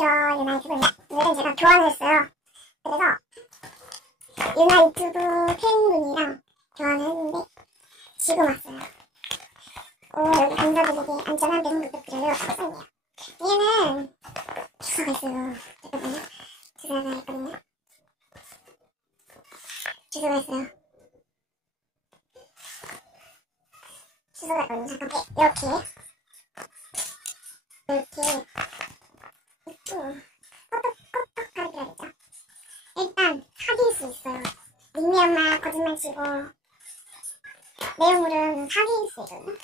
안녕하세요, 유나유튜브입니다. 오늘은 제가 교환을 했어요. 그래서 유나유튜브 팬분이랑 교환을 했는데 지금 왔어요. 여기 감사드리게 안전한 배송 부탁드려요. 감사해요. 얘는 주사가 있어요. 잠깐만요. 주사가 있거든요. 주사가 있어요. 주사가 있거든요. 잠깐 이렇게 껐떡 가르쳐야겠죠. 일단 사귈 수 있어요. 닉네임만 거짓말 치고 내용물은 사귈 수 있거든요.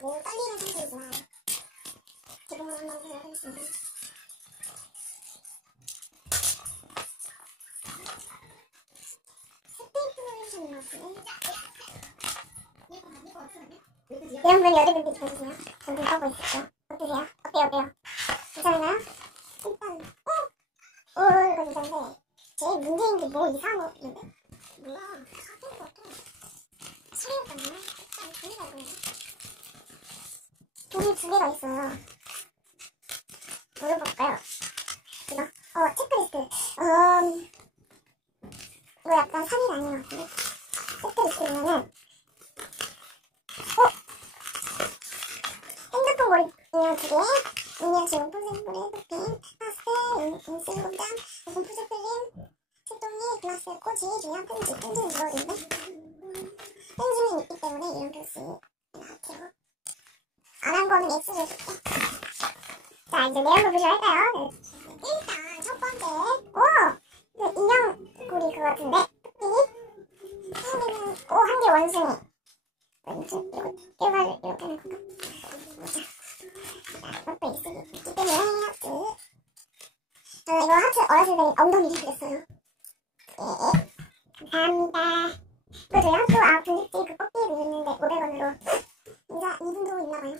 매우 떨리는 상태이지만 지금은 한번 해보겠습니다. 스테이프를 해주는 것 같은데 내용물 여러분들 보여주세요. 전부 하고 있을게요. 어떠세요? 어때요? 괜찮나요? 일단 이거 괜찮은데 제일 문제인 게 뭐 이상한 거 있는데? 뭐야? 사귄 거 같아. 소리가 나네? 일단 두 개가 있네. 돈이 두 개가 있어요. 물어볼까요? 이거 체크리스트. 이거 약간 사기가 아닌 것 같은데. 체크리스트면은 핸드폰 머리 인형 두 개, 인형 지금 폴센불에 토핑, 파스텔, 인슬공장, 무슨 푸드크림, 색종이, 글라스, 꼬지, 중요한 편지, 편지는 이거인데 편지는 있기 때문에 이런 표시 나왔죠. 안 한 거는 X를 줄게. 자, 이제 내용을 보셔할까요? 일단 첫 번째, 이거 인형 고리 그거 같은데 토핑이 생기는 한 개 원숭이. 이거 일괄 이렇게 하는 건가? 이것도 있기 때문에 하트. 저는 이거 하트 어렸을 때 엉덩이를 그렸어요. 감사합니다. 이거 저희 학교 분식집 그 꺾기 누르는데 500원으로 인자 2분도 있나봐요.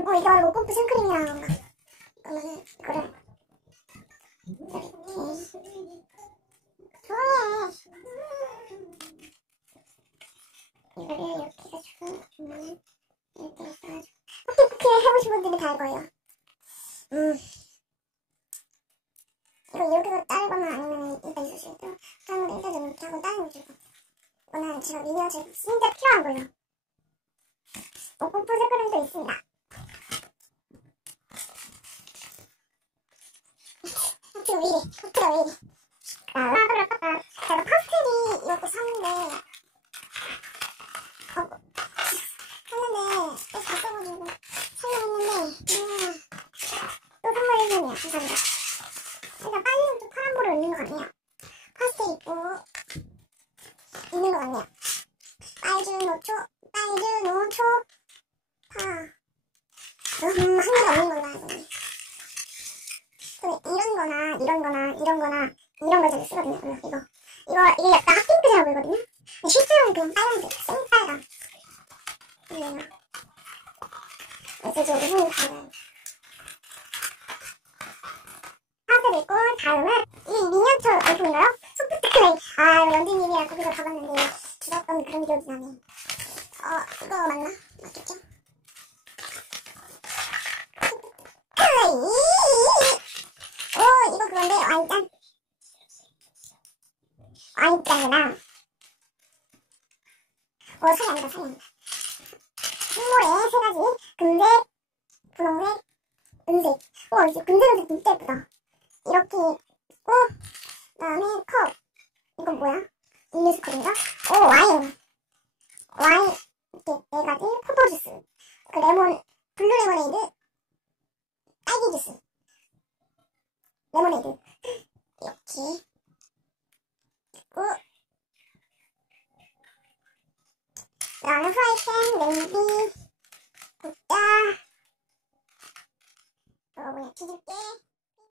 이거 말고 pom프 생크림이라는 건가? 그러면은 이거를 이렇게 조용해. 이거를 이렇게 해가지고 보면은 이렇게 해가지고 포키를 해보신 분들은 다 알 거예요. 이거 이렇게 따르거나 아니면 일단 있으실 때 다른 거 일단 좀 이렇게 하고 다른 거 줄거. 이거는 제가 미니어처 진짜 필요한 거예요. pom프 색깔도 있습니다. 하트가 왜 이래. 제가 파스텔이 이것도 샀는데 또 샀어가지고 살려고 했는데 또 선물해주네요. 감사합니다. 일단 빨리는 좀 파란보로 있는 것 같네요. 파스텔 있고 있는 것 같네요. 빨주노초 파 한 개도 없는 걸로 알고 이런 걸 자주 쓰거든요. 이거 약간 핫핑크색으로 보이거든요. 실제로는 그냥 빨간색, 생빨강. 이래요. 그래서 지금 손이 가요. 파스텔 있고, 다음은 이 미니어처 얼굴인가요? 소프트크레이. 연진님이랑 거기서 가봤는데 주셨던 그런 기억이 나네. 이거 맞나? 맞겠죠? 이거 그건데 와인잔이랑 살이 아니다. 흰모래 3가지 금색, 분홍색, 은색. 이제 금색은 진짜 예쁘다. 이렇게 있고 그다음에 컵. 이건 뭐야? 음료수 컵인가? 와인 이렇게 4가지. 포도주스, 블루 레모네이드, 딸기 주스, 레모네이드 이렇게 있고, 그다음에 프라이팬, 냄비, 붓자, 뒤집게